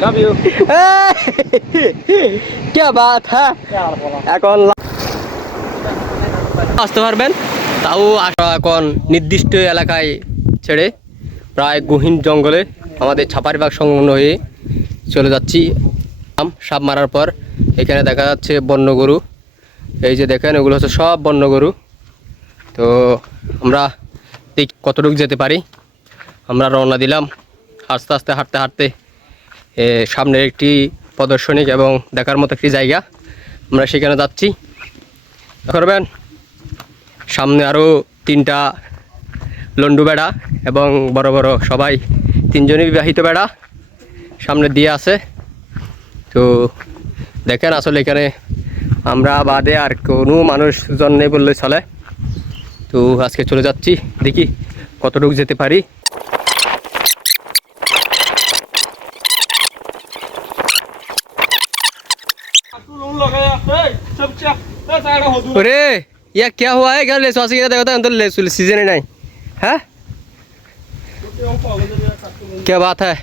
Love you. কে বাত হ্যাঁ এখন আসতে পারবেন তাও আসা এখন নির্দিষ্ট এলাকায় ছেড়ে প্রায় গহীন জঙ্গলে আমাদের ছাপারিবাগ সংলগ্ন হয়ে চলে যাচ্ছি সাপ মারার পর এখানে দেখা যাচ্ছে বন্য গরু এই যে দেখেন এগুলো হচ্ছে সব বন্য গরু তো আমরা দেখি কতটুকু যেতে পারি আমরা রওনা দিলাম আস্তে আস্তে হাঁটতে হাঁটতে এ, সামনে একটি প্রদর্শনী এবং দেখার মতো একটি জায়গা আমরা সেখানে যাচ্ছি। করবেন সামনে আরও তিনটা লন্ডু বেড়া এবং বড় বড় সবাই তিনজনই বিবাহিত বেড়া সামনে দিয়ে আছে। তো দেখেন আসলে এখানে আমরা বাদে আর কোনো মানুষজন নেই বললে চলে। তো আজকে চলে যাচ্ছি দেখি কতটুকু যেতে পারি। अरे यह क्या हुआ है क्या ले सॉस की देखो तो अंदर ले सीजन ही नहीं है क्या बात है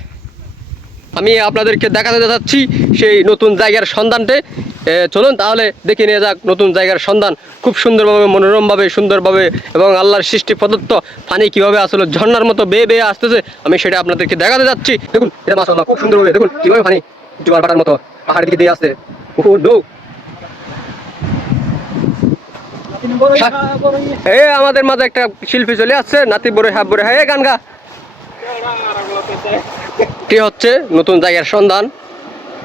আমি আপনাদেরকে দেখাতে যাচ্ছি সেই নতুন জায়গার সন্ধানটে এ, চলুন তাহলে দেখে নিয়ে যাক নতুন জায়গার সন্ধান খুব সুন্দরভাবে মনোরমভাবে সুন্দরভাবে এবং আল্লাহর সৃষ্টি প্রদত্ত পানি কীভাবে আসলে ঝর্ণার মতো বেয়ে বেয়ে আসতেছে আমি সেটা আপনাদেরকে দেখাতে যাচ্ছি দেখুন এটা মাসাল্লাহ খুব সুন্দরভাবে দেখুন কীভাবে পানি জোয়ার পাটার মতো পাহাড় দিকে দিয়ে আসছে ওহো নো এ আমাদের মাঝে একটা শিল্পী চলে আসছে নাতি বড়ে হাফ বড়ে হ্যাঁ গান গা। কি হচ্ছে? নতুন জায়গার সন্ধান।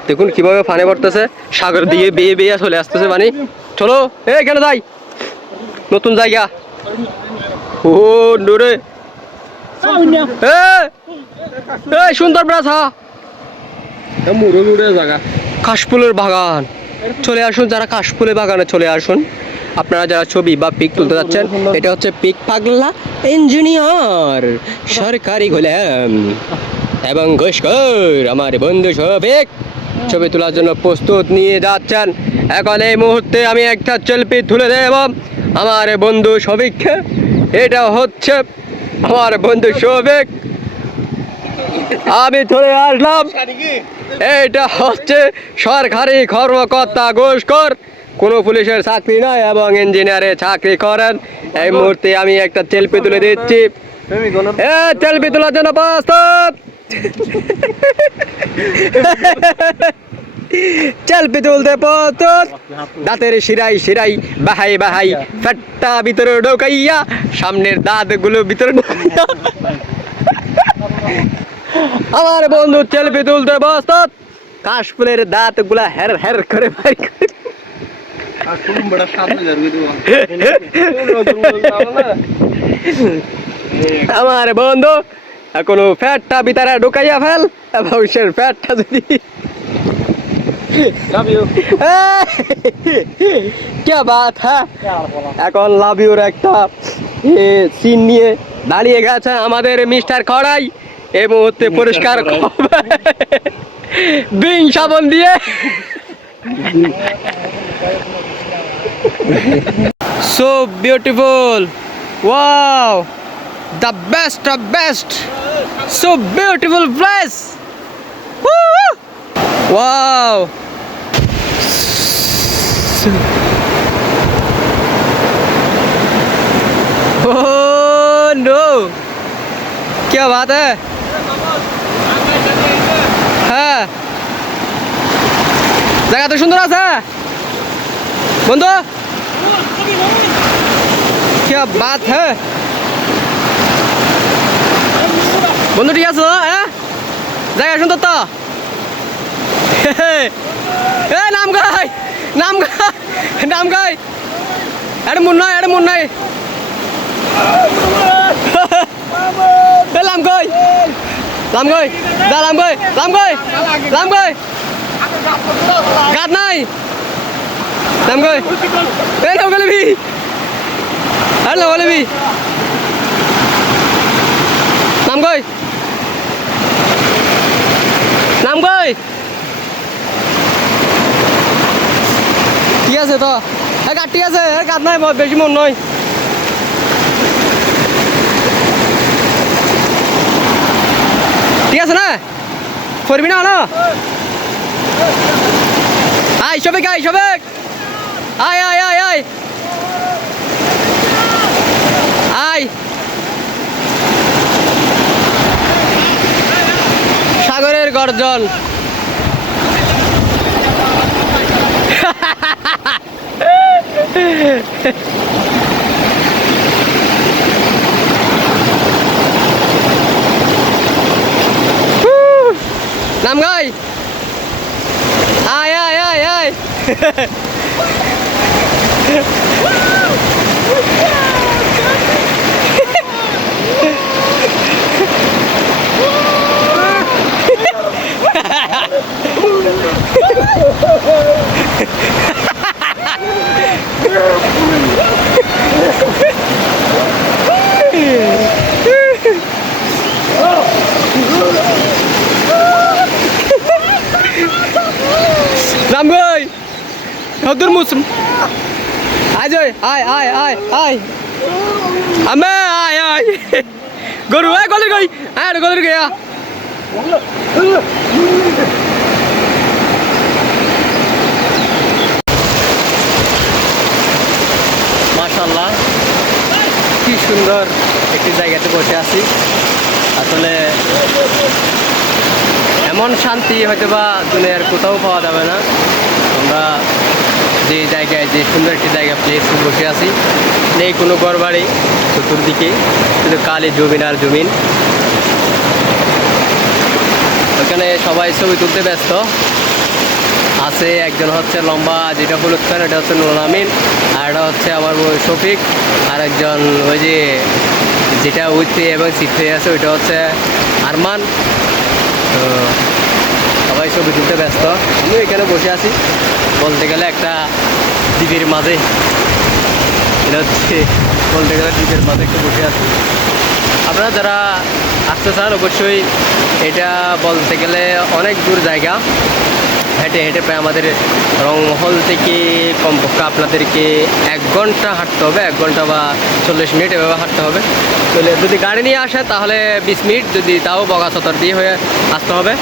দেখুন কীভাবে পানি পড়তেছে। সাগর দিয়ে বেয়ে বেয়ে চলে আসতেছে পানি চলো এ কেন যাই। নতুন জায়গা। ও এই সুন্দর ব্রাস হা। জায়গা। কাশফুলের বাগান। চলে আসুন যারা কাশফুলের বাগানে চলে আসুন। আপনারা যারা ছবি বা পিক তুলতে যাচ্ছেন এটা হচ্ছে পিক পাগলা ইঞ্জিনিয়ার সরকারি গোলাম এবং ঘোষকর আমার বন্ধু শফিক ছবি তোলার জন্য প্রস্তুত নিয়ে যাচ্ছেন। এখন এই মুহূর্তে আমি একটা সেলফি তুলে দেব আমার বন্ধু শফিককে এটা হচ্ছে আমার বন্ধু শফিক আমি চলে আসলাম। এটা হচ্ছে সরকারি কর্মকর্তা ঘোষকর কোনো পুলিশের চাকরি নয় এবং ইঞ্জিনিয়ারে চাকরি করেন। এই মুহূর্তে আমি একটা সেলফি তুলে দিচ্ছি। সেলফি তোলার জন্য প্রস্তুত! সেলফি তুলতে প্রস্তুত! দাঁতের শিরাই শিরাই বাহাই বাহাই, ফেটটা ভিতরে ঢোকাইয়া, সামনের দাঁতগুলো ভিতরে আমার বন্ধু সেলফি তুলতে প্রস্তুত! কাশফুলের দাঁতগুলা হের হের করে করে আমার বন্ধু এখনও ফ্যাটটা ভিতরে ঢুকাইয়া ফেল সে ফ্যাটটা যদি কে বাত হ্যাঁ? এখন লাভ ইউর একটা সিন নিয়ে দাঁড়িয়ে গেছে আমাদের মিস্টার খড়াই। এই মুহূর্তে পরিষ্কার বিং সাবন দিয়ে। so beautiful wow the best of best so beautiful place wow oh no क्या बात है হ্যাঁ জায়গা তো সুন্দর আছে বন্ধু क्या बात है বন্ধু ঠিক আছে তো, হ্যাঁ জায়গা সুন্দর তো এ নাম গাই নাম গাই নাম গাই আরে মুন নয় আরে মুন নয় এ লাম গই লাম গই যা লাম গই লাম গই লাম গই গাত নাই লাম গই এ নাম গলিবি আরে নাম গলিবি নাম গই নাম গই ঠিক আছে তো? হ্যাঁ গাত ঠিক আছে হ্যাঁ গাত নাই বেশি মন নয় ঠিক আছে না? করবি না আয় সবেক আয় সবেক আয় আয় আয় আয়। আয়। সাগরের গর্জন। নাম গাই। আয় আয় আয় আয়। মুসম আয় জয়, আয় আয় আয় আয়। আমে, আয় আয়। গরু, আয়, গলির গই। আয় গলির গয়া মাশাল্লাহ কি সুন্দর একটি জায়গাতে বসে আছি। আসলে এমন শান্তি হয়তো বা দুনিয়ার কোথাও পাওয়া যাবে না। আমরা যে জায়গায়, যে সুন্দর একটি জায়গা প্লেসে বসে আছি, নেই কোনো ঘর বাড়ি, চতুর্দিকে শুধু কালে জমিন আর জমিন। ওখানে সবাই ছবি তুলতে ব্যস্ত। আছে একজন হচ্ছে লম্বা যেটা হলুদ খান এটা হচ্ছে নুরুল আমিন, আর এটা হচ্ছে আমার শফিক, আর একজন ওই যে যেটা উঠতে এবং সিটতে আছে, ওইটা হচ্ছে আরমান। তো সবাই ছবি তুলতে ব্যস্ত। আমি এখানে বসে আছি। বলতে গেলে একটা দ্বীপের মাঝে। এটা হচ্ছে, বলতে গেলে দ্বীপের মাঝে একটু বসে আছি। আপনারা যারা আসতে চান, অবশ্যই এটা বলতে গেলে অনেক দূর জায়গা। হেঁটে হেঁটে প্রায় আমাদের রংমহল থেকে কমপক্ষে আপনাদেরকে এক ঘণ্টা হাঁটতে হবে, এক ঘণ্টা বা চল্লিশ মিনিট এভাবে হাঁটতে হবে। তাহলে যদি গাড়ি নিয়ে আসে তাহলে বিশ মিনিট, যদি তাও বগাসতর দিয়ে হয়ে আসতে হবে।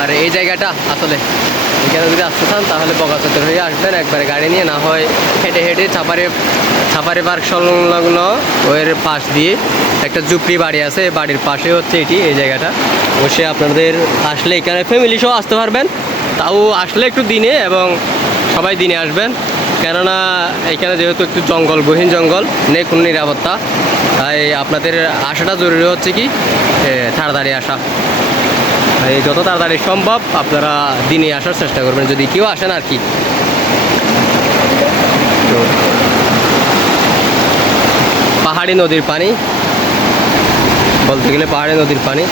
আর এই জায়গাটা আসলে, এখানে যদি আসতে চান তাহলে বগাচত্বর হয়ে আসবেন, একবারে গাড়ি নিয়ে, না হয় হেঁটে হেঁটে ছাপারে ছাপারে পার্ক সংলগ্ন ওয়ের পাশ দিয়ে একটা জুপড়ি বাড়ি আছে, বাড়ির পাশে হচ্ছে এটি, এই জায়গাটা। বসে আপনাদের আসলে এখানে ফ্যামিলি সহ আসতে পারবেন। তাও আসলে একটু দিনে এবং সবাই দিনে আসবেন। কেননা এখানে যেহেতু একটু জঙ্গল, গহীন জঙ্গল নেই কোনো নিরাপত্তা, তাই আপনাদের আসাটা জরুরি হচ্ছে কি? তাড়াতাড়ি আসা। এই যত তাড়াতাড়ি সম্ভব আপনারা দিনে আসার চেষ্টা করবেন, যদি কেউ আসেন আর কি। পাহাড়ি নদীর পানি, বলতে গেলে পাহাড়ি নদীর পানি।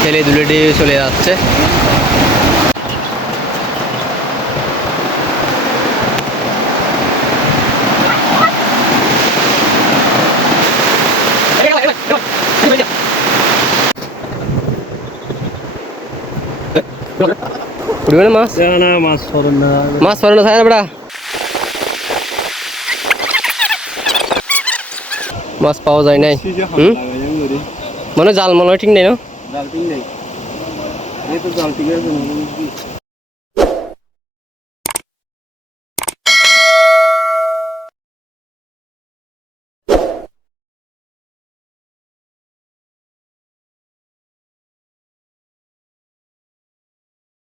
ঠেলে দুলে দিয়ে চলে যাচ্ছে। উঠবে মাছ? না মাছ ধরেন না। মাছ পরে না থাকে মাছ পাওয়া যায় নাই। হুম? মানে জাল মনে হয় ঠিক নেই না? জাল ঠিক নেই এই তো জাল ঠিক আছে